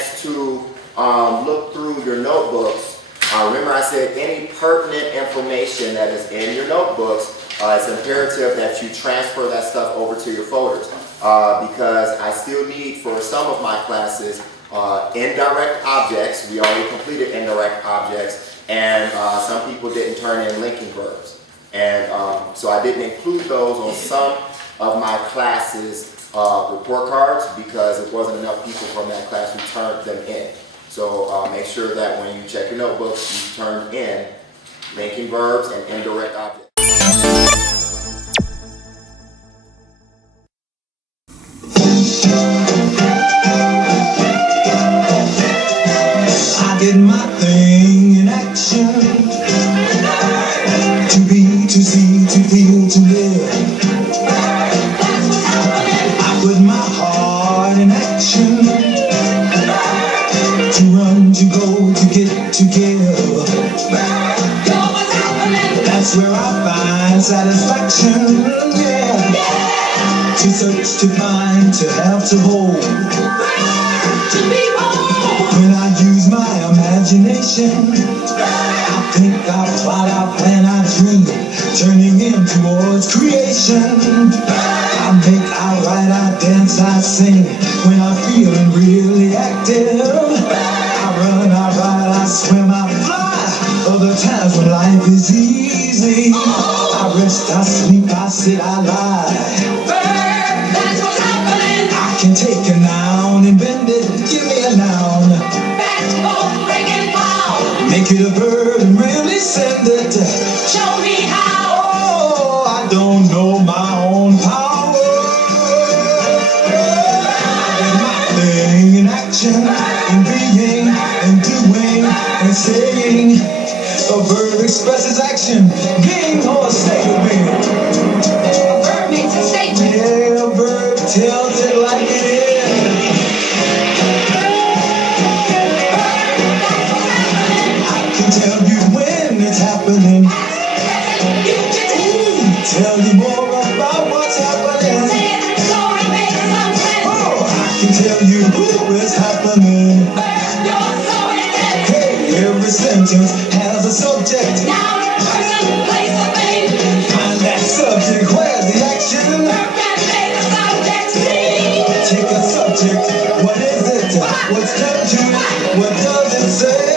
chance to look through your notebooks, remember I said any pertinent information that is in your notebooks, it's imperative that you transfer that stuff over to your folders because I still need for some of my classes indirect objects. We already completed indirect objects, and some people didn't turn in linking verbs. And so I didn't include those on some of my classes' report cards because it wasn't enough people from that class who turned them in. So make sure that when you check your notebooks, you turn in linking verbs and indirect objects. I did my thing in action. To be, to see, to feel, to live. I put my heart in action. To run, to go, to get, to give. That's where I find satisfaction, yeah. To search, to find, to have, to hold. When I use my imagination, I think, I plot, I plan, I dream, turning in towards creation. I make, I write, I dance, I sing. When I'm feeling really active, I run, I ride, I swim, I fly. Other times when life is easy, I rest, I sleep, I sit, I lie. That's what's happening. I can take a noun and bend it, give me a noun. Make it a verb and really send it. Show me how. Oh, I don't know my own power. And my thing in action, in being, and doing, and saying. A verb expresses action, being or statement. A verb makes a statement. Yeah, a verb tells it like it is. Tell you when it's happening. Tell you more about what's happening. Oh, I can tell you who is happening. Hey, every sentence has a subject. Find that subject, where's the action? Take a subject, what is it? What's done to it? What does it say?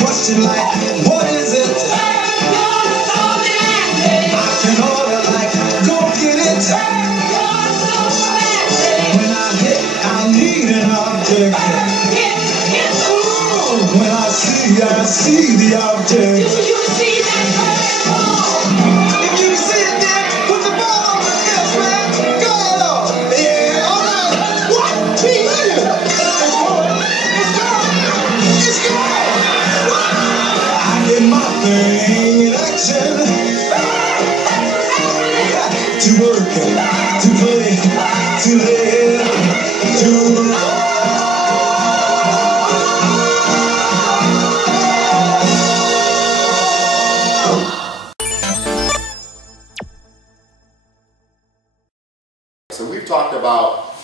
Question like, what is it? I can order like, go get it. When I hit, I need an object. Ooh, when I see the object. Do you see that ball? If you see it, then put the ball on the desk, man. Go ahead on. Yeah, all right. What? Me? It's gone. I did my thing in action. To work, to play, to live, to So we've talked about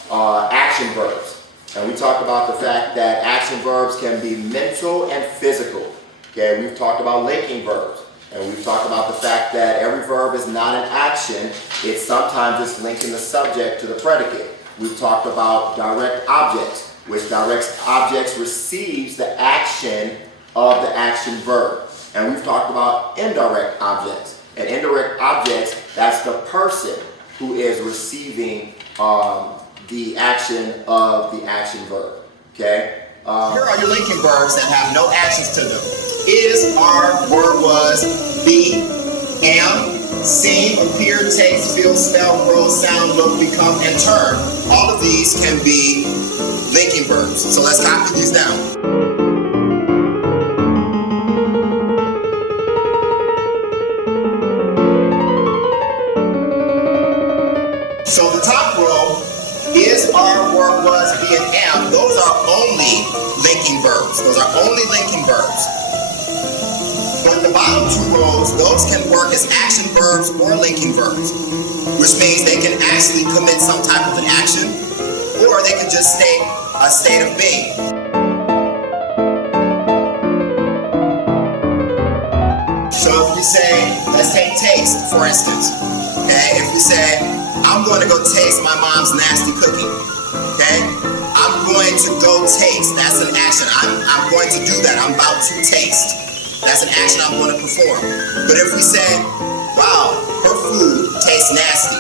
action verbs, and we talked about the fact that action verbs can be mental and physical. Okay, we've talked about linking verbs, and we've talked about the fact that every verb is not an action. It's sometimes just linking the subject to the predicate. We've talked about direct objects, which direct objects receives the action of the action verb. And we've talked about indirect objects. And indirect objects, that's the person who is receiving the action of the action verb. Okay? Here are your linking verbs that have no actions to them. Is, are, were, was, be, am, seem, appear, taste, feel, spell, grow, sound, look, become, and turn. All of these can be linking verbs. So let's copy these down. So the top row, is, are, were, was, be, and am, those are only linking verbs. Those are only linking verbs. But the bottom two rows, those can work as action verbs or linking verbs, which means they can actually commit some type of an action, or they can just state a state of being. So if we say, let's take taste, for instance. Okay, if we say, I'm going to go taste my mom's nasty cooking. Okay, I'm going to go taste. That's an action. I'm going to do that. I'm about to taste. That's an action I'm going to perform. But if we say, wow, her food tastes nasty.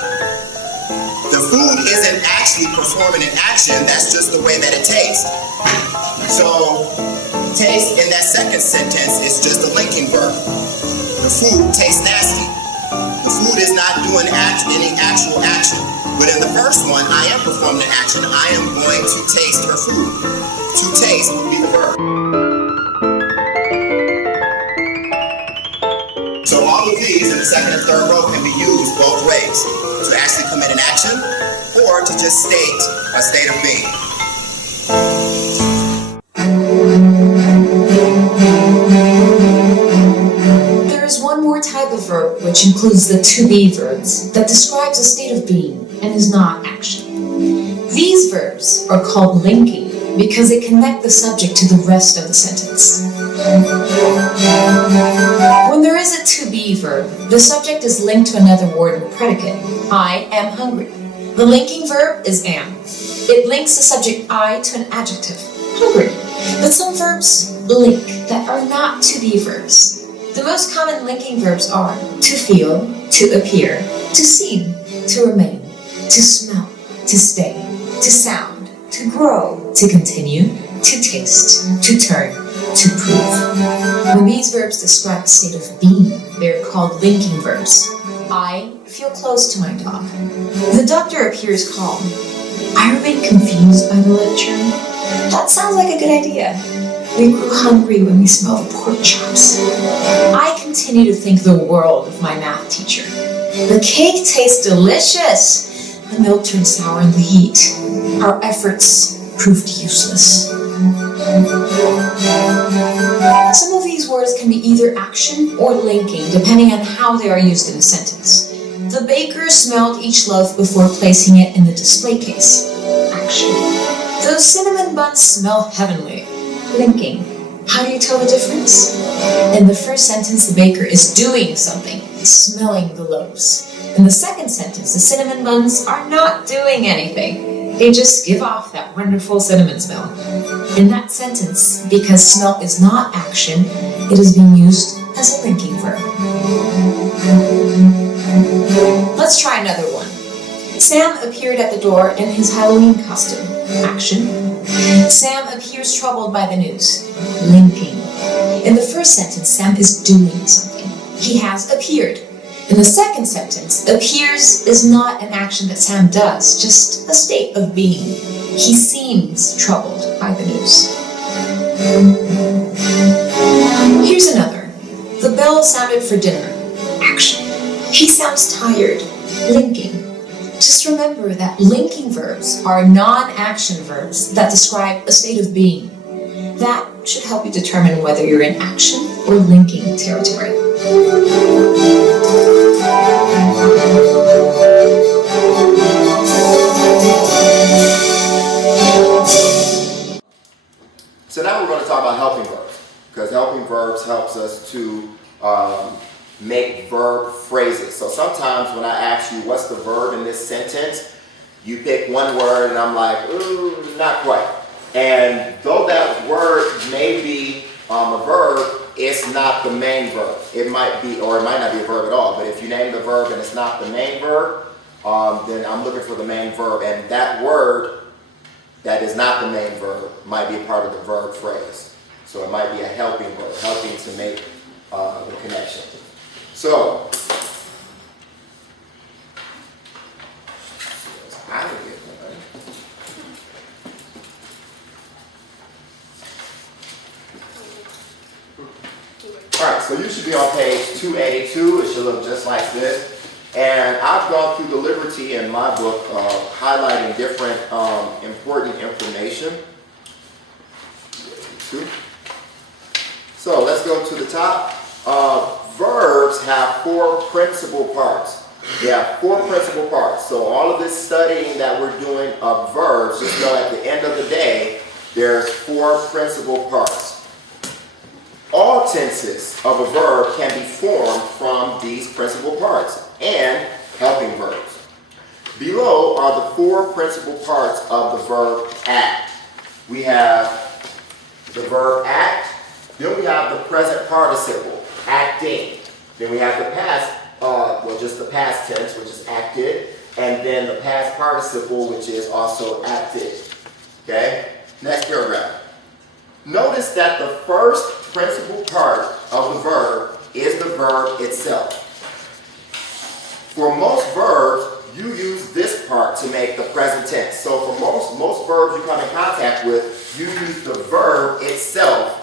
The food isn't actually performing an action. That's just the way that it tastes. So taste in that second sentence is just a linking verb. The food tastes nasty. The food is not doing any actual action. But in the first one, I am performing an action. I am going to taste her food. To taste would be the verb. So all of these in the second and third row can be used both ways. To actually commit an action or to just state a state of being. There is one more type of verb which includes the to be verbs that describes a state of being and is not action. These verbs are called linking because they connect the subject to the rest of the sentence. When there is a to be verb, the subject is linked to another word or predicate. I am hungry. The linking verb is am. It links the subject I to an adjective, hungry. But some verbs link that are not to be verbs. The most common linking verbs are to feel, to appear, to seem, to remain, to smell, to stay, to sound, to grow, to continue, to taste, to turn, to prove. When these verbs describe a state of being, they're called linking verbs. I feel close to my dog. The doctor appears calm. I remain confused by the lecture. That sounds like a good idea. We grew hungry when we smelled the pork chops. I continue to think the world of my math teacher. The cake tastes delicious. The milk turned sour in the heat. Our efforts proved useless. Some of these words can be either action or linking, depending on how they are used in a sentence. The baker smelled each loaf before placing it in the display case. Action. Those cinnamon buns smell heavenly. Linking. How do you tell the difference? In the first sentence, the baker is doing something, smelling the loaves. In the second sentence, the cinnamon buns are not doing anything. They just give off that wonderful cinnamon smell. In that sentence, because smell is not action, it is being used as a linking verb. Let's try another one. Sam appeared at the door in his Halloween costume. Action. Sam appears troubled by the news. Linking. In the first sentence, Sam is doing something. He has appeared. In the second sentence, appears is not an action that Sam does, just a state of being. He seems troubled by the news. Here's another. The bell sounded for dinner. Action. He sounds tired. Linking. Just remember that linking verbs are non-action verbs that describe a state of being. That should help you determine whether you're in action or linking territory. So now we're going to talk about helping verbs, because helping verbs helps us to make verb phrases. So sometimes when I ask you what's the verb in this sentence, you pick one word and I'm like, ooh, not quite. And though that word may be a verb, it's not the main verb. It might be, or it might not be a verb at all, but if you name the verb and it's not the main verb, then I'm looking for the main verb, and that word that is not the main verb might be a part of the verb phrase. So it might be a helping verb, helping to make the connection. So, I would get one. Alright, so you should be on page 282. It should look just like this. And I've gone through the liberty in my book of highlighting different important information. So let's go to the top. Verbs have four principal parts. They have four principal parts. So all of this studying that we're doing of verbs, just know at the end of the day, there's four principal parts. All tenses of a verb can be formed from these principal parts and helping verbs. Below are the four principal parts of the verb act. We have the verb act, then we have the present participle, acting. Then we have the past, just the past tense, which is acted, and then the past participle, which is also acted. Okay? Next paragraph. Notice that the first principal part of the verb is the verb itself. For most verbs, you use this part to make the present tense. So for most verbs you come in contact with, you use the verb itself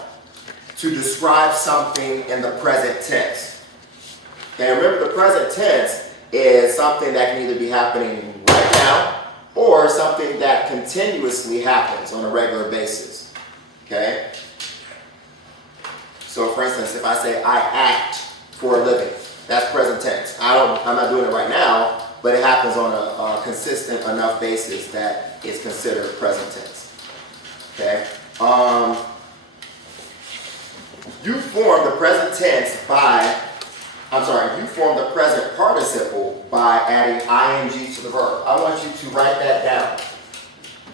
to describe something in the present tense. And remember, the present tense is something that can either be happening right now or something that continuously happens on a regular basis. Okay? So for instance, if I say I act for a living, that's present tense. I'm not doing it right now, but it happens on a consistent enough basis that it's considered present tense. Okay? You form the present tense you form the present participle by adding ing to the verb. I want you to write that down.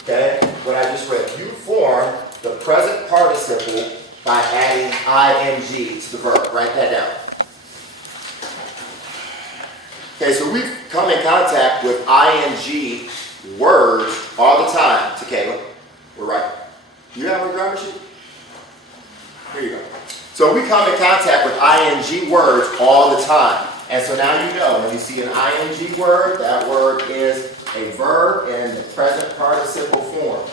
Okay? What I just read. You form the present participle by adding ing to the verb. Write that down. Okay, so we've come in contact with ing words all the time. Tequila, we're right. You have a grammar sheet? Here you go. So we come in contact with ing words all the time. And so now you know when you see an ing word, that word is a verb in the present participle form.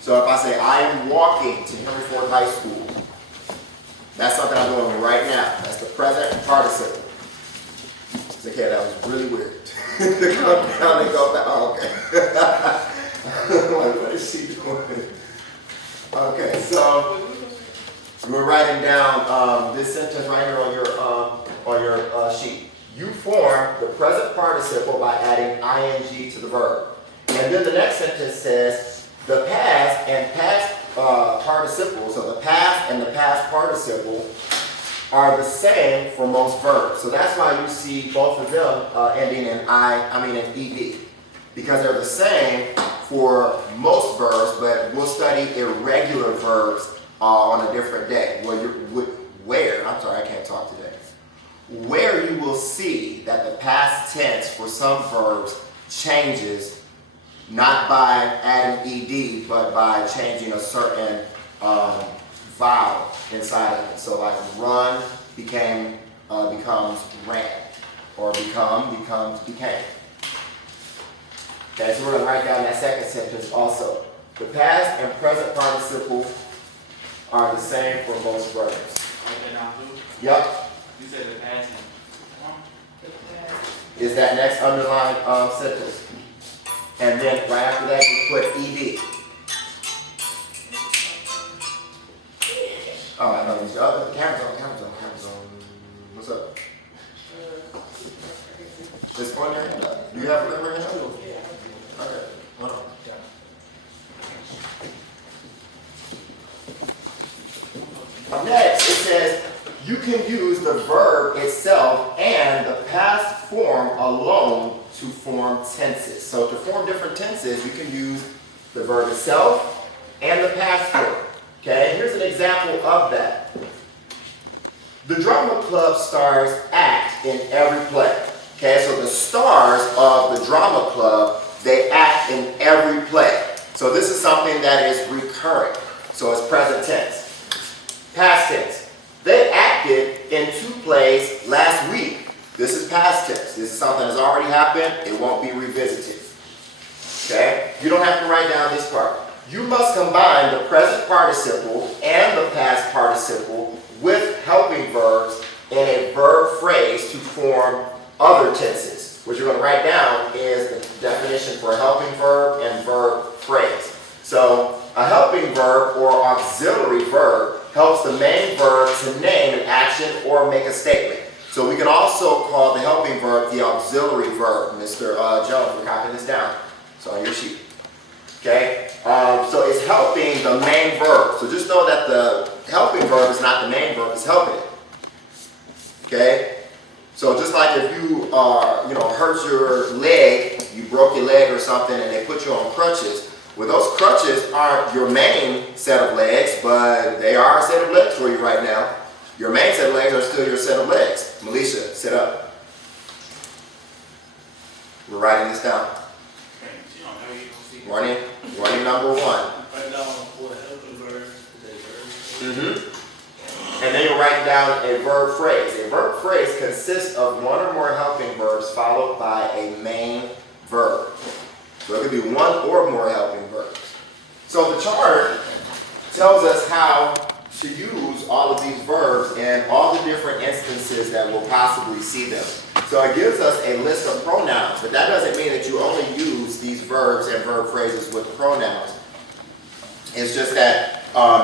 So if I say I am walking to Henry Ford High School, that's something I'm doing right now. That's the present participle. Okay, that was really weird. To come down and go back. Oh, okay. Like, what is she doing? Okay, so we're writing down this sentence right here on your sheet. You form the present participle by adding ing to the verb. And then the next sentence says the past and past participles, so the past and the past participle are the same for most verbs. So that's why you see both of them ending in ed, because they're the same for most verbs, but we'll study irregular verbs on a different day. Where you will see that the past tense for some verbs changes not by adding ed, but by changing a certain vowel inside of it. So like run becomes ran, or become becomes became. Okay, so we're going to write down that second sentence also. The past and present participle are the same for most verbs. Okay, now who? Yep. You said the past Is that next underlined sentence. And then right after that you put ed. Oh, I know. The camera's on. What's up? Just point your hand up. Do you have a memory hand up? Okay, hold on. Next, it says you can use the verb itself and the past form alone to form tenses. So to form different tenses, you can use the verb itself and the past form. Okay, here's an example of that. The drama club stars act in every play. Okay, so the stars of the drama club, they act in every play. So this is something that is recurring. So it's present tense. Past tense. They acted in 2 plays last week. This is past tense. This is something that's already happened. It won't be revisited. Okay? You don't have to write down this part. You must combine the present participle and the past participle with helping verbs in a verb phrase to form other tenses. What you're going to write down is the definition for a helping verb and verb phrase. So a helping helping verb or auxiliary verb helps the main verb to name an action or make a statement. So we can also call the helping verb the auxiliary verb. Mr. Jones, we're copying this down. It's on your sheet. Okay? So it's helping the main verb. So just know that the helping verb is not the main verb, it's helping it. Okay? So just like if you hurt your leg, you broke your leg or something and they put you on crutches, well, those crutches aren't your main set of legs, but they are a set of legs for you right now. Your main set of legs are still your set of legs. Melisha, sit up. We're writing this down. Warning number 1. And then you'll write down a verb phrase. A verb phrase consists of one or more helping verbs followed by a main verb. So it could be one or more helping verbs. So the chart tells us how to use all of these verbs in all the different instances that we'll possibly see them. So it gives us a list of pronouns, but that doesn't mean that you only use these verbs and verb phrases with pronouns. It's just that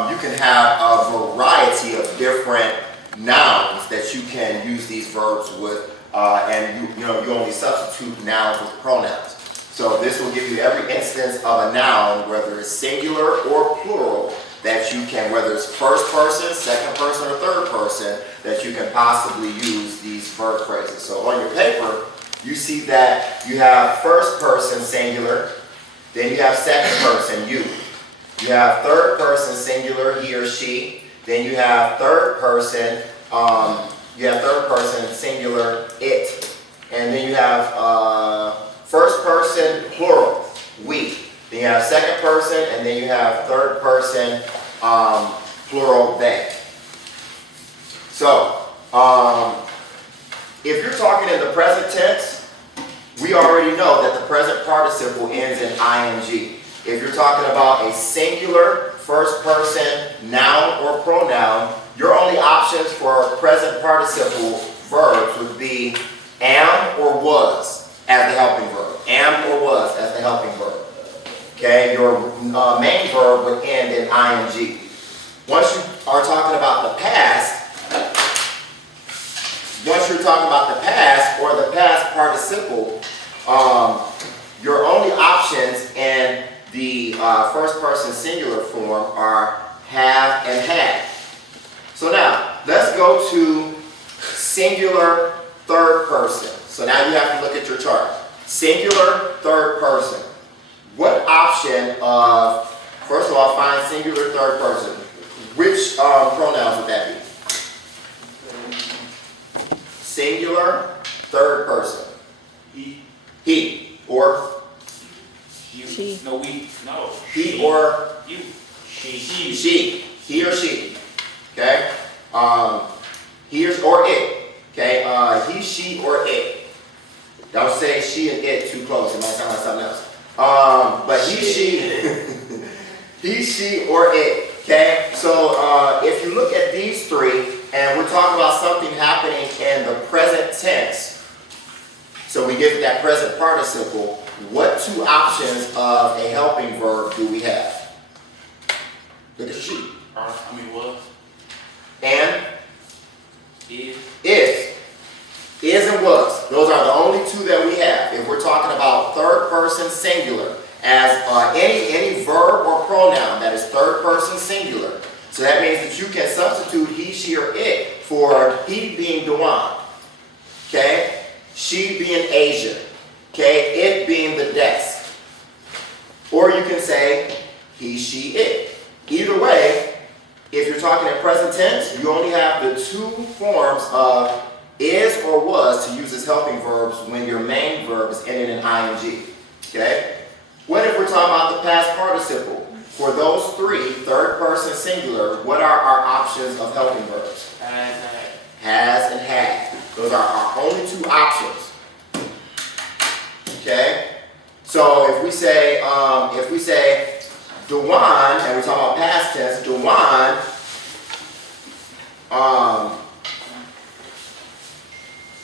you can have a variety of different nouns that you can use these verbs with, and you only substitute nouns with pronouns. So this will give you every instance of a noun, whether it's singular or plural, that you can, whether it's first person, second person, or third person, that you can possibly use these verb phrases. So on your paper, you see that you have first person singular, then you have second person you. You have third person singular, he or she. Then you have third person singular, it. And then you have first person plural, we. Then you have second person, and then you have third person plural, they. So if you're talking in the present tense, we already know that the present participle ends in ing. If you're talking about a singular first person noun or pronoun, your only options for present participle verbs would be am or was as the helping verb. Am or was as the helping verb. Okay, your main verb would end in ing. Once you are talking about the past, or the past participle, your only options in the first person singular form are have and had. So now, let's go to singular third person. So now you have to look at your chart. Singular third person. What option of, first of all, find singular third person. Which pronouns would that be? Singular third person. He or You. She. No, we. No. he or You. She. she. He or she. Okay? He or it. Okay? He, she, or it. Don't say she and it too close. It might sound like something else. But he, she, he, she, or it. Okay? So if you look at these three, and we're talking about something happening in the present tense, so we get that present participle, what two options of a helping verb do we have? Look at the sheet. Was. And Is. is and was. Those are the only two that we have. If we're talking about third person singular, as any verb or pronoun that is third person singular. So that means that you can substitute he, she, or it for he being Dewan. Okay? She being Asia. Okay? It being the desk. Or you can say he, she, it. Either way, if you're talking in present tense, you only have the two forms of is or was to use as helping verbs when your main verb is ending in ing. Okay? What if we're talking about the past participle? For those three, third person singular, what are our options of helping verbs? Has and had. Those are our only two options. Okay? So if we say Dewan, and we're talking about past tense, Dewan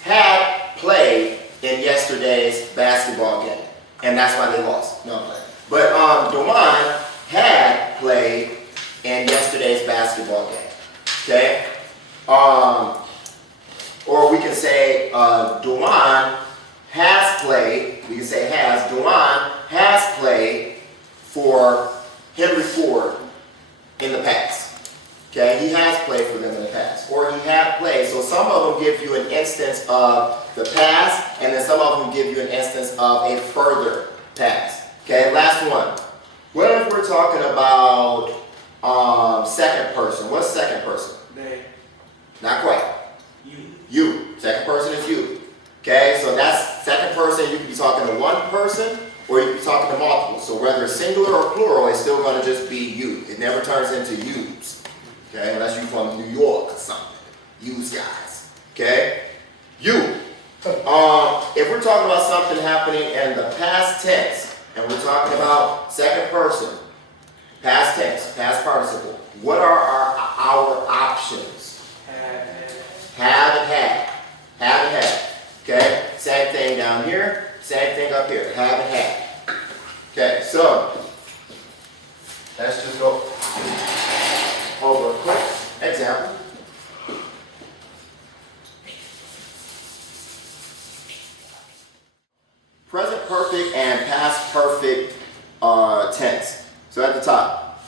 had played in yesterday's basketball game. And that's why they lost. No, I'm playing. But Dewan had dad played in yesterday's basketball game. Okay? Or we can say Duan has played, we can say has, Duan has played for Henry Ford in the past. Okay, he has played for them in the past. Or he had played. So some of them give you an instance of the past, and then some of them give you an instance of a further past. Okay, last one. What if we're talking about second person? What's second person? They. Not quite. You. You. Second person is you. Okay, so that's second person. You can be talking to one person, or you can be talking to multiple. So whether it's singular or plural, it's still going to just be you. It never turns into yous. Okay, unless you're from New York or something. Yous guys. Okay? You. If we're talking about something happening in the past tense, and we're talking about second person, past tense, past participle, what are our options? Have and had. Have and had. Okay? Same thing down here, same thing up here. Have and had. Okay, so let's just go over a quick example. Present perfect and past perfect tense. So at the top,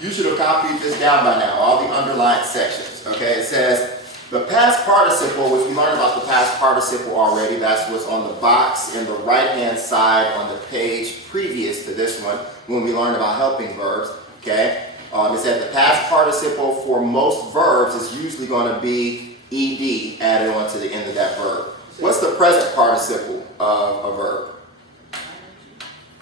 you should have copied this down by now, all the underlined sections. Okay, it says the past participle, which we learned about the past participle already. That's what's on the box in the right-hand side on the page previous to this one when we learned about helping verbs. Okay, it said the past participle for most verbs is usually going to be ed added on to the end of that verb. What's the present participle of a verb?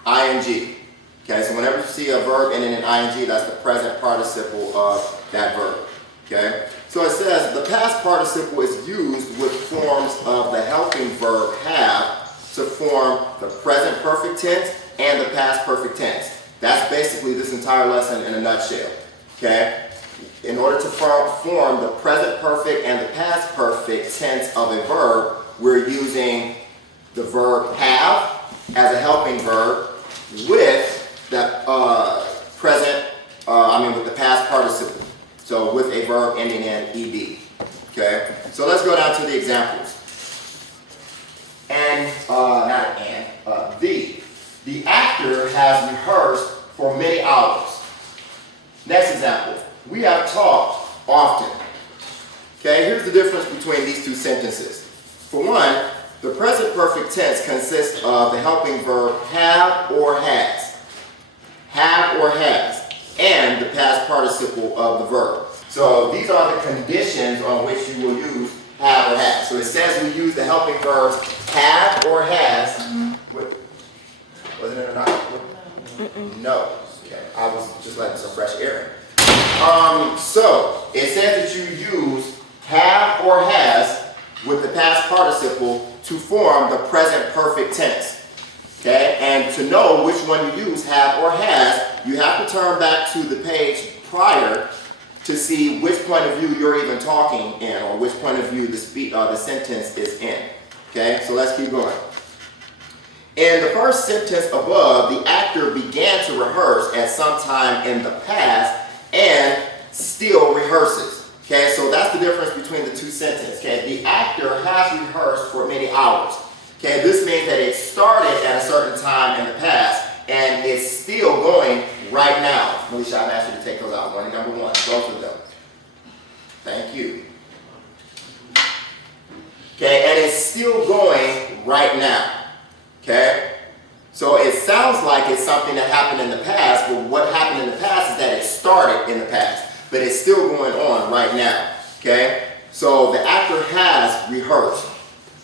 ing. Okay, so whenever you see a verb ending in ing, that's the present participle of that verb. Okay, so it says the past participle is used with forms of the helping verb have to form the present perfect tense and the past perfect tense. That's basically this entire lesson in a nutshell. Okay, in order to form the present perfect and the past perfect tense of a verb, we're using the verb have as a helping verb with the with the past participle. So with a verb ending in ed. Okay, so let's go down to the examples. The actor has rehearsed for many hours. Next example, we have talked often. Okay, here's the difference between these two sentences. For one, the present perfect tense consists of the helping verb have or has. Have or has. And the past participle of the verb. So these are the conditions on which you will use have or has. So it says we use the helping verbs have or has. Wasn't it or not? No. Okay. I was just letting some fresh air in. So it says that you use have or has with the past participle to form the present perfect tense. Okay? And to know which one you use, have or has, you have to turn back to the page prior to see which point of view you're even talking in, or which point of view the sentence is in. Okay? So let's keep going. In the first sentence above, the actor began to rehearse at some time in the past and still rehearses. Okay, so that's the difference between the two sentences. Okay, the actor has rehearsed for many hours. Okay, this means that it started at a certain time in the past and it's still going right now. Melisha, I've asked you to take those out. One and number one, both of them. Thank you. Okay, and it's still going right now. Okay, so it sounds like it's something that happened in the past, but what happened in the past is that it started in the past, but it's still going on right now. Okay, so the actor has rehearsed.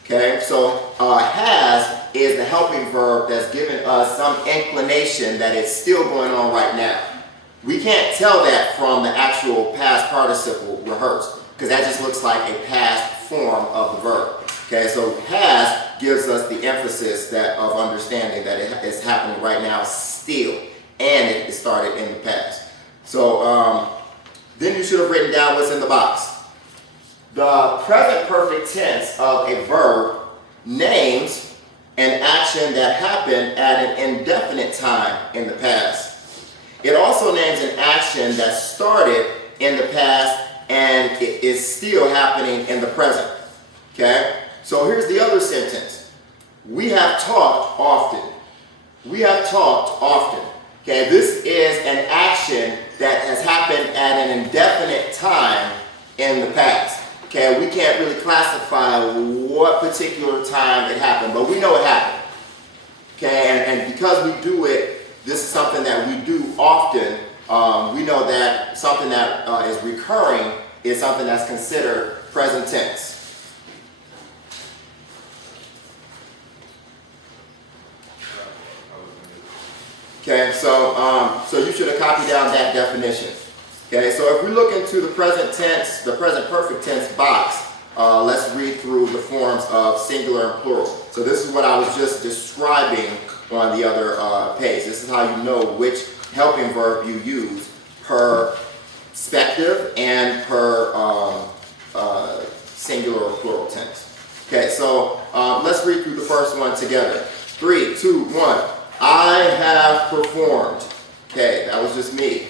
Okay, so has is the helping verb that's giving us some inclination that it's still going on right now. We can't tell that from the actual past participle rehearsed, because that just looks like a past form of the verb. Okay, so has gives us the emphasis of understanding that it is happening right now still, and it started in the past. So then you should have written down what's in the box. The present perfect tense of a verb names an action that happened at an indefinite time in the past. It also names an action that started in the past and it is still happening in the present. Okay? So here's the other sentence. We have talked often. We have talked often. Okay, this is an action that has happened at an indefinite time in the past. Okay, we can't really classify what particular time it happened, but we know it happened. Okay, and because we do it, this is something that we do often. We know that something that is recurring is something that's considered present tense. Okay, so you should have copied down that definition. Okay, so if we look into the present tense, the present perfect tense box, let's read through the forms of singular and plural. So this is what I was just describing on the other page. This is how you know which helping verb you use per perspective and per singular or plural tense. Okay, so let's read through the first one together. 3, 2, 1. I have performed. Okay, that was just me.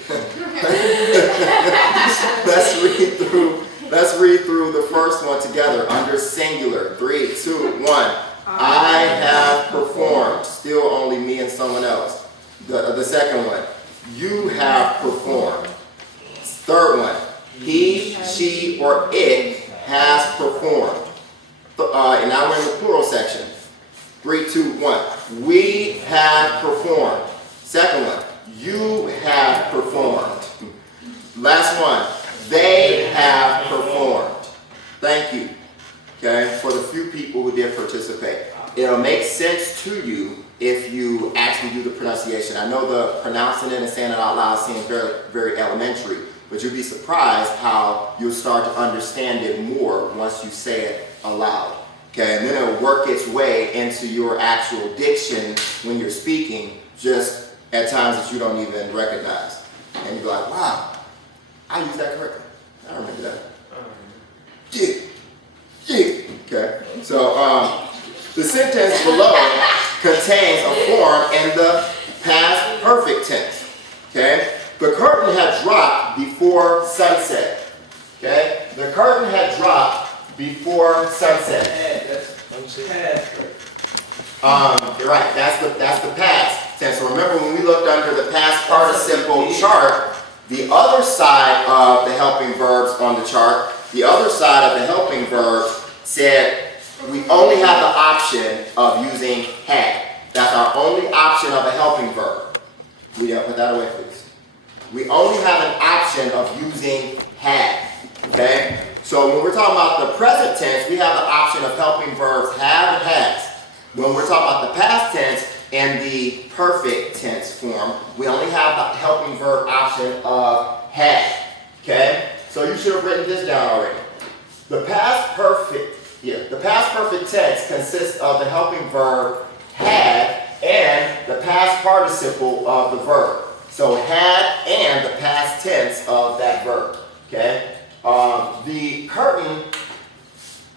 Let's read through the first one together under singular. 3, 2, 1. I have performed. Still only me and someone else. The second one. You have performed. Third one. He, she, or it has performed. And now we're in the plural section. 3, 2, 1. We have performed. Second one. You have performed. Last one. They have performed. Thank you. Okay, for the few people who did participate. It'll make sense to you if you actually do the pronunciation. I know the pronouncing it and saying it out loud seems very, very elementary, but you'll be surprised how you'll start to understand it more once you say it aloud. Okay, and then it'll work its way into your actual diction when you're speaking, just at times that you don't even recognize. And you'll be like, wow, I used that correctly. I remember that. Yeah. Okay, so the sentence below contains a form in the past perfect tense. Okay, the curtain had dropped before sunset. Okay, the curtain had dropped before sunset. You're right. That's the past tense. So remember when we looked under the past participle chart, the other side of the helping verbs on the chart, the other side of the helping verbs said we only have the option of using had. That's our only option of a helping verb. We put that away, please. We only have an option of using had. Okay? So when we're talking about the present tense, we have the option of helping verbs have and has. When we're talking about the past tense and the perfect tense form, we only have the helping verb option of had. Okay? So you should have written this down already. The past perfect tense consists of the helping verb had and the past participle of the verb. So had and the past tense of that verb. Okay? The curtain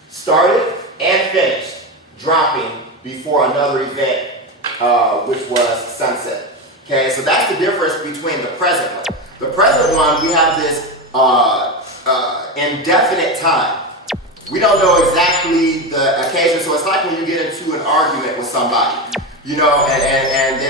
started and finished dropping before another event, which was sunset. Okay, so that's the difference between the present one. The present one, we have this indefinite time. We don't know exactly the occasion, so it's like when you get into an argument with somebody, you know, and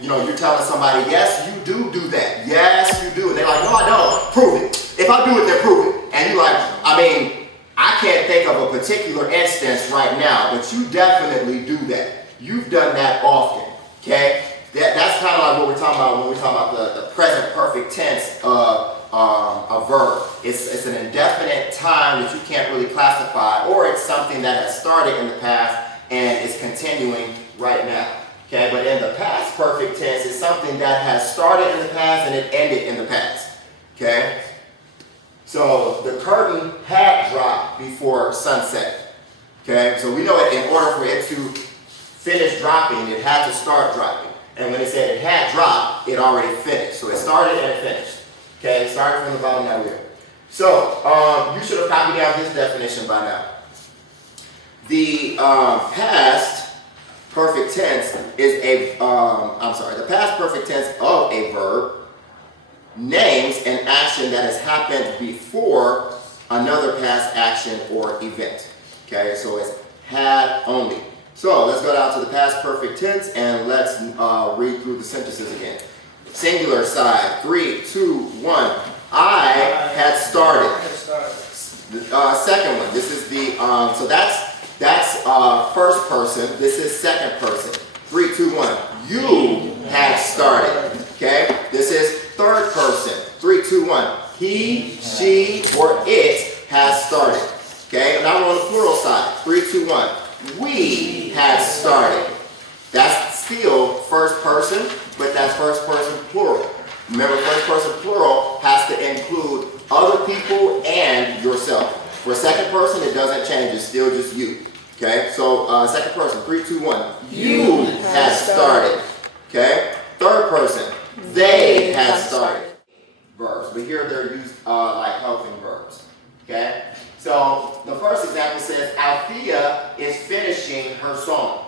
you know, you're telling somebody, yes, you do that. Yes, you do. And they're like, no, I don't. Prove it. If I do it, then prove it. And you're like, I mean, I can't think of a particular instance right now, but you definitely do that. You've done that often, okay? That's kind of like what we're talking about when we're talking about the present perfect tense of a verb. It's an indefinite time that you can't really classify, or it's something that has started in the past and is continuing right now. Okay, but in the past perfect tense, it's something that has started in the past and it ended in the past. Okay? So the curtain had dropped before sunset. Okay? So we know that in order for it to finish dropping, it had to start dropping. And when it said it had dropped, it already finished. So it started and it finished. Okay? It started from the bottom, now we're here. So you should have copied down this definition by now. The past perfect tense is the past perfect tense of a verb names an action that has happened before another past action or event. Okay, so it's had only. So let's go down to the past perfect tense and let's read through the sentences again. Singular side, 3, 2, 1. I had started. Second one, this is the, so that's first person, this is second person. 3, 2, 1. You had started. Okay, this is third person. 3, 2, 1. He, she, or it has started. Okay, now we're on the plural side. 3, 2, 1. We had started. That's still first person, but that's first person plural. Remember, first person plural has to include other people and yourself. For second person, it doesn't change. It's still just you. Okay, so second person, 3, 2, 1. You had started. Okay, third person, they had started. Verbs, but here they're used like helping verbs. Okay, so the first example says Althea is finishing her song.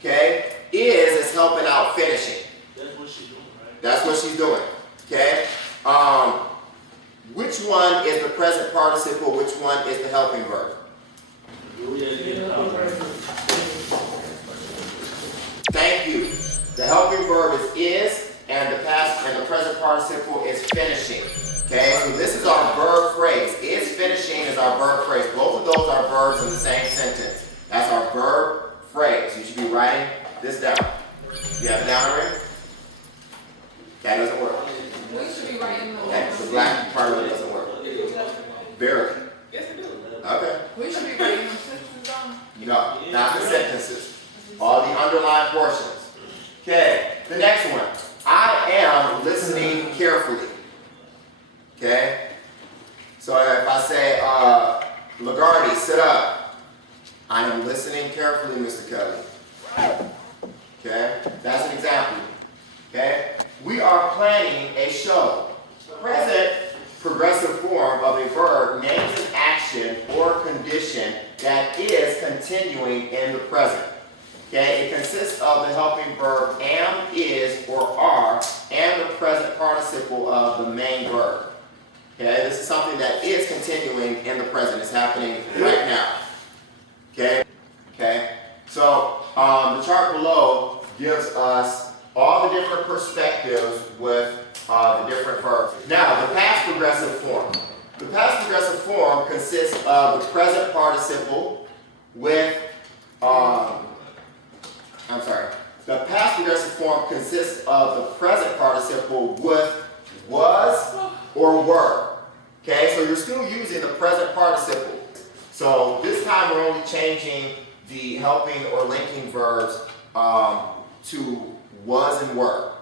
Okay, is helping out finishing. That's what she's doing, right? That's what she's doing. Okay, which one is the present participle? Which one is the helping verb? Thank you. The helping verb is, and the past and the present participle is finishing. Okay, so this is our verb phrase. Is finishing is our verb phrase. Both of those are verbs in the same sentence. That's our verb phrase. You should be writing this down. You have it down already? That doesn't work. We should be writing them. Okay, the black part of it doesn't work. Barely. Yes, we do. Okay. We should be writing them sentences down. No, not the sentences. All the underlined portions. Okay, the next one. I am listening carefully. Okay? So if I say, Lagarde, sit up. I am listening carefully, Mr. Kelly. Okay? That's an example. Okay? We are planning a show. Present progressive form of a verb names an action or condition that is continuing in the present. Okay, it consists of the helping verb am, is, or are, and the present participle of the main verb. Okay, this is something that is continuing in the present. It's happening right now. Okay, so the chart below gives us all the different perspectives with the different verbs. Now, the past progressive form. The past progressive form consists of the present participle with, the past progressive form consists of the present participle with was or were. Okay, so you're still using the present participle. So this time we're only changing the helping or linking verbs to was and were.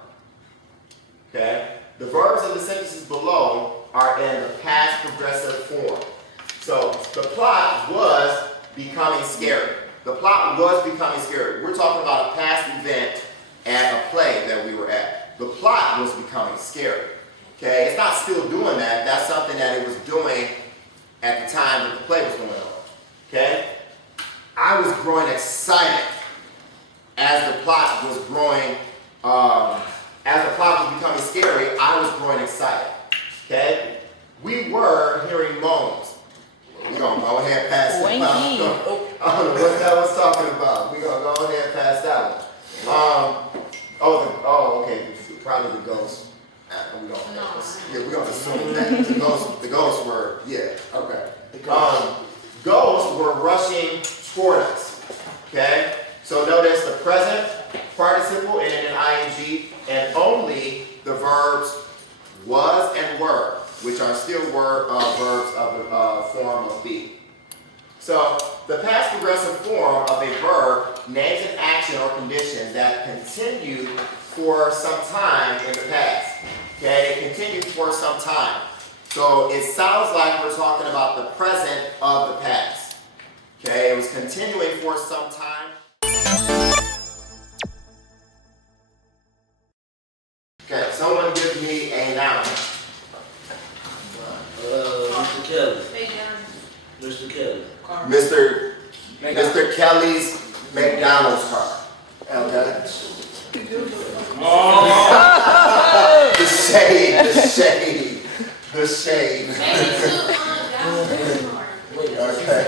Okay, the verbs in the sentences below are in the past progressive form. So the plot was becoming scary. The plot was becoming scary. We're talking about a past event at a play that we were at. The plot was becoming scary. Okay, it's not still doing that. That's something that it was doing at the time that the play was going on. Okay, I was growing excited as the plot was growing. As the plot was becoming scary, I was growing excited. Okay, we were hearing moans. We're going to go ahead and pass that one. I don't know what that was talking about. We're going to go ahead and pass that one. Okay. Probably the ghosts. We're going to assume that. The ghosts were, okay. Ghosts were rushing toward us. Okay? So notice the present participle in an ing and only the verbs was and were, which are still verbs of the form of be. So the past progressive form of a verb names an action or condition that continued for some time in the past. Okay, it continued for some time. So it sounds like we're talking about the present of the past. Okay, it was continuing for some time. Okay, someone give me a noun. Mr. Kelly. Mr. Kelly. Mr. Kelly's McDonald's car. Okay. The shade. shade. The shade. Okay.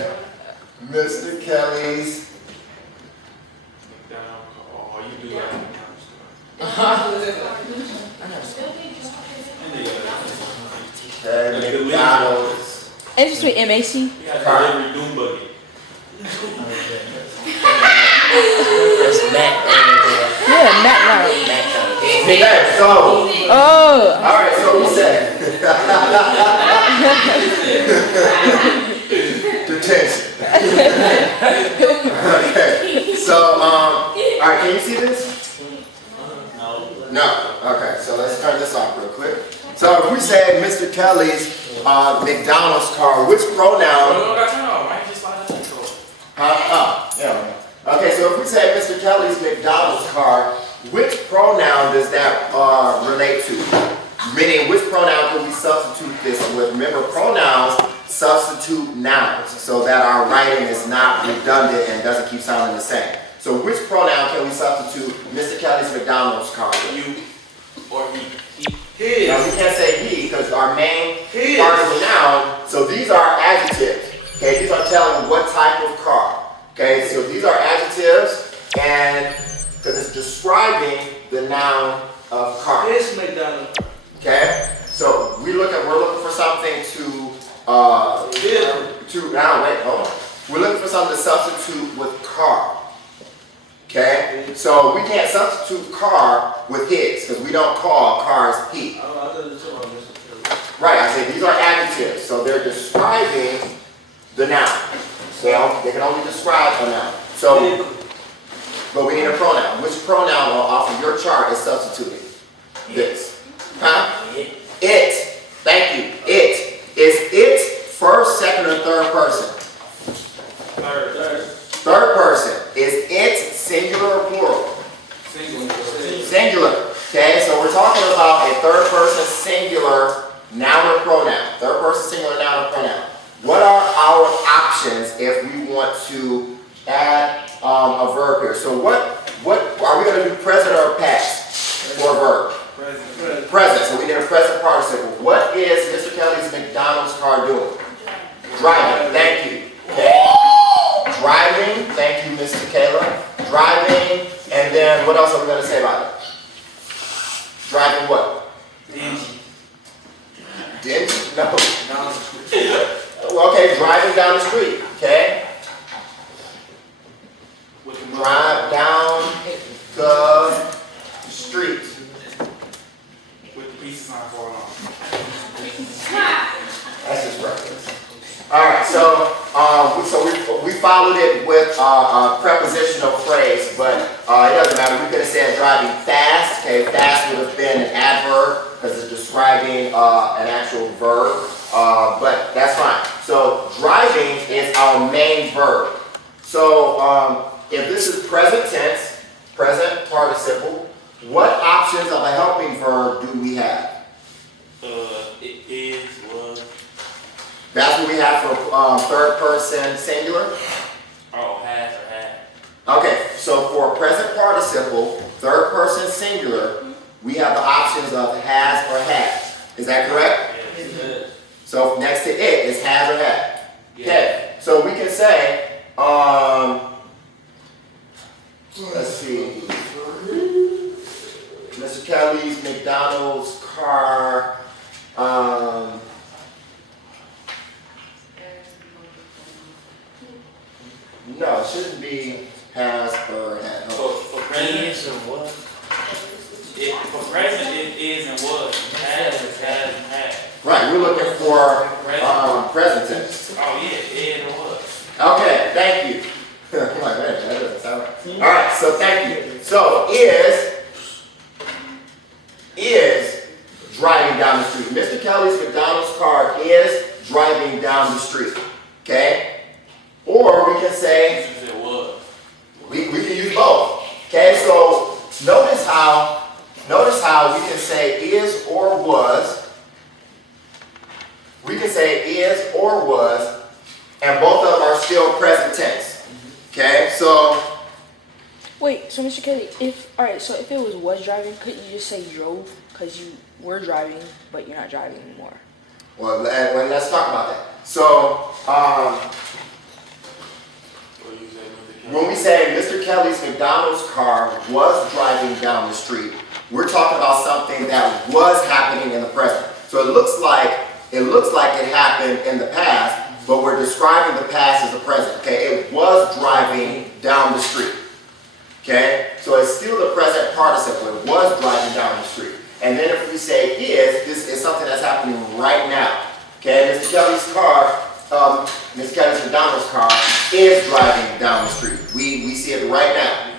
Mr. Kelly's. Oh, you do that. Okay, McDonald's. It's just with MAC. You got delivery doom buggy. That's Mac. Yeah, Matt Loud. Okay, so. Oh. Alright, so we said. Detention. Okay, so, alright, can you see this? No. Okay, so let's turn this off real quick. So if we say Mr. Kelly's McDonald's car, which pronoun? Yeah. Okay, so if we say Mr. Kelly's McDonald's car, which pronoun does that relate to? Meaning, which pronoun can we substitute this with? Remember, pronouns substitute nouns so that our writing is not redundant and doesn't keep sounding the same. So which pronoun can we substitute Mr. Kelly's McDonald's car with? You or he. His. Now, we can't say he because our main His. part of the noun, so these are adjectives. Okay, these are telling what type of car. Okay, so these are adjectives, and because it's describing the noun of car. His McDonald's. Okay, so we're looking for something now wait, hold on. We're looking for something to substitute with car. Okay, so we can't substitute car with his because we don't call cars he. I thought you were talking about Mr. Kelly. Right, I said these are adjectives, so they're describing the noun. So they can only describe a noun. So, but we need a pronoun. Which pronoun off of your chart is substituting this? Huh? It. Thank you. It. Is it first, second, or third person? Third. Third person. Is it singular or plural? Singular. Okay, so we're talking about a third person singular noun or pronoun. Third person singular noun or pronoun. What are our options if we want to add a verb here? So what are we going to do, present or past for a verb? Present. So we need a present participle. What is Mr. Kelly's McDonald's car doing? Driving. Thank you. Okay. Driving. Thank you, Mr. Kayla. Driving. And then what else are we going to say about it? Driving what? Dingy. No. Okay, driving down the street. Okay. Drive down the street. With the pieces not falling off. That's just reference. All right, so we followed it with a prepositional phrase, but it doesn't matter. We could have said driving fast. Okay, fast would have been an adverb because it's describing an actual verb, but that's fine. So driving is our main verb. So if this is present tense, present participle, what options of a helping verb do we have? It is, was. That's what we have for third person singular. Oh, has or had. Okay, so for present participle, third person singular, we have the options of has or had. Is that correct? Yes. So next to it is has or had. Okay, so we can say, let's see, Mr. Kelly's McDonald's car, no, it shouldn't be has or had. No. For present, Is and what? for present, it is and was. Has and had. Right, we're looking for present tense. Oh, yeah, is and was. Okay, thank you. I'm like, man, that doesn't sound right. All right, so thank you. So is driving down the street. Mr. Kelly's McDonald's car is driving down the street. Okay? Or we can say, It was. we can use both. Okay, so notice how we can say is or was. We can say is or was, and both of them are still present tense. Okay, so Wait, so Mr. Kelly, so if it was driving, couldn't you just say drove? Because you were driving, but you're not driving anymore. Well, let's talk about that. So, when we say Mr. Kelly's McDonald's car was driving down the street, we're talking about something that was happening in the present. So it looks like it happened in the past, but we're describing the past as the present. Okay, it was driving down the street. Okay, so it's still the present participle. It was driving down the street. And then if we say is, this is something that's happening right now. Okay, Mr. Kelly's car, Mr. Kelly's McDonald's car is driving down the street. We see it right now.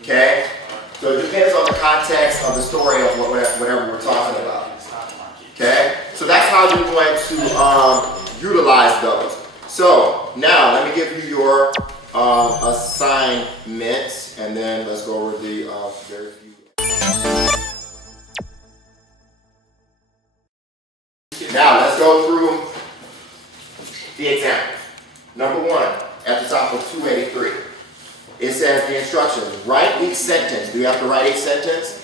Okay, so it depends on the context of the story of whatever we're talking about. Okay, so that's how you're going to utilize those. So now let me give you your assignments, and then let's go over the very few. Now let's go through the examples. Number 1, at the top of 283, it says the instructions. Write each sentence. Do you have to write each sentence?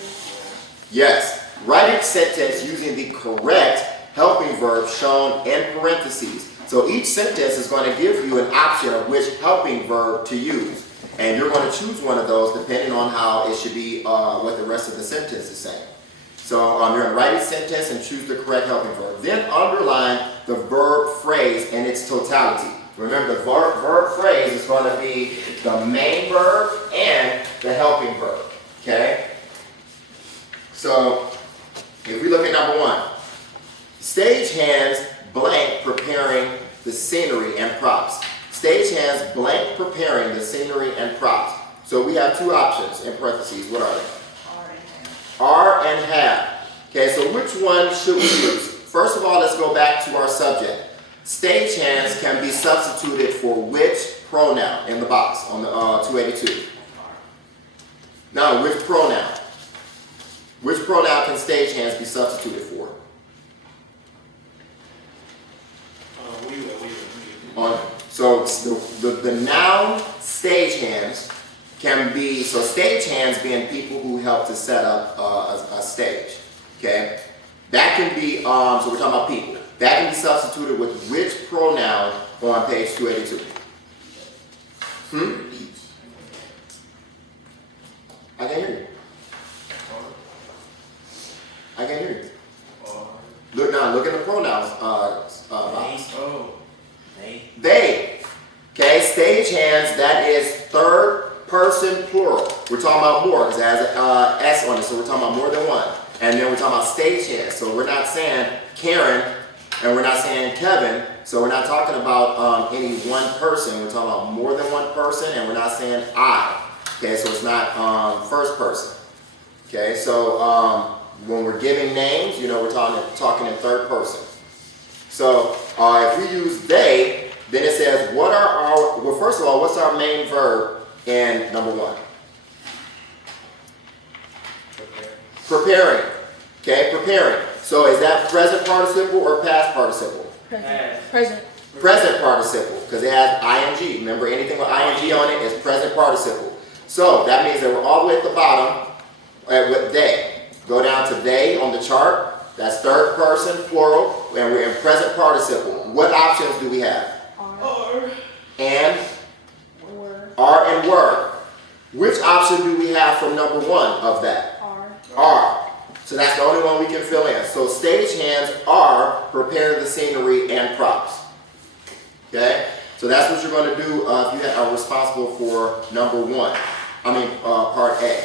Yes. Write each sentence using the correct helping verb shown in parentheses. So each sentence is going to give you an option of which helping verb to use. And you're going to choose one of those depending on how it should be, what the rest of the sentence is saying. So you're going to write each sentence and choose the correct helping verb. Then underline the verb phrase in its totality. Remember, the verb phrase is going to be the main verb and the helping verb. Okay? So if we look at number 1, stage hands blank preparing the scenery and props. Stage hands blank preparing the scenery and props. So we have 2 options in parentheses. What are they? Are and have. Okay, so which one should we use? First of all, let's go back to our subject. Stage hands can be substituted for which pronoun in the box on the 282? Now, which pronoun? Which pronoun can stage hands be substituted for? So the noun stage hands can be, so stage hands being people who help to set up a stage, okay? That can be, so we're talking about people. That can be substituted with which pronoun on page 282? I can't hear you. I can't hear you. Look now, look at the pronouns box. They. Okay, stage hands, that is third person plural. We're talking about more, because it has an S on it, so we're talking about more than one. And then we're talking about stage hands, so we're not saying Karen, and we're not saying Kevin, so we're not talking about any one person. We're talking about more than one person, and we're not saying I. Okay, so it's not first person. Okay, so when we're giving names, you know, we're talking in third person. So if we use they, then it says, what are our, well, first of all, what's our main verb in number 1? Preparing. Okay, preparing. So is that present participle or past participle? Present. Present participle, because it has ing. Remember, anything with ing on it is present participle. So that means that we're all the way at the bottom with they. Go down to they on the chart. That's third person, plural, and we're in present participle. What options do we have? Are. And? Were. Are and were. Which option do we have from number 1 of that? Are. So that's the only one we can fill in. So stage hands are preparing the scenery and props. Okay? So that's what you're going to do if you are responsible for number 1. Part A.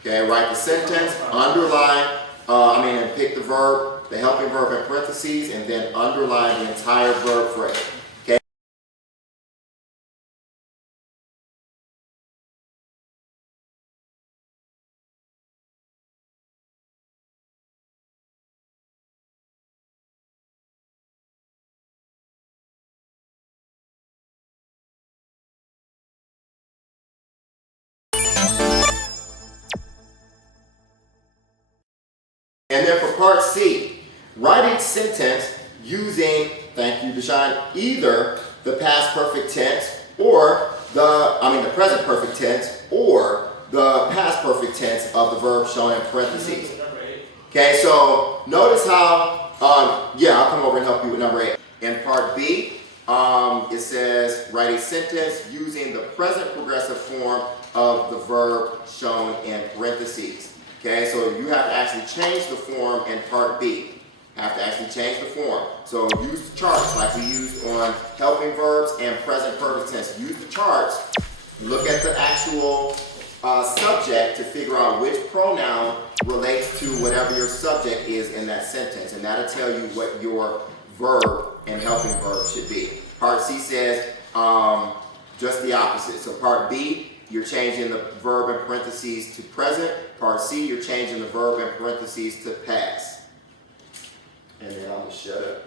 Okay, write the sentence, underline, and pick the verb, the helping verb in parentheses, and then underline the entire verb phrase. Okay? And then for part C, write each sentence using, thank you, Deshaun, either the past perfect tense or the present perfect tense or the past perfect tense of the verb shown in parentheses. Okay, so notice how, I'll come over and help you with number 8. In part B, it says write a sentence using the present progressive form of the verb shown in parentheses. Okay, so you have to actually change the form in part B. Have to actually change the form. So use the charts like we used on helping verbs and present perfect tense. Use the charts. Look at the actual subject to figure out which pronoun relates to whatever your subject is in that sentence, and that'll tell you what your verb and helping verb should be. Part C says just the opposite. So part B, you're changing the verb in parentheses to present. Part C, you're changing the verb in parentheses to past. And then I'm going to shut up.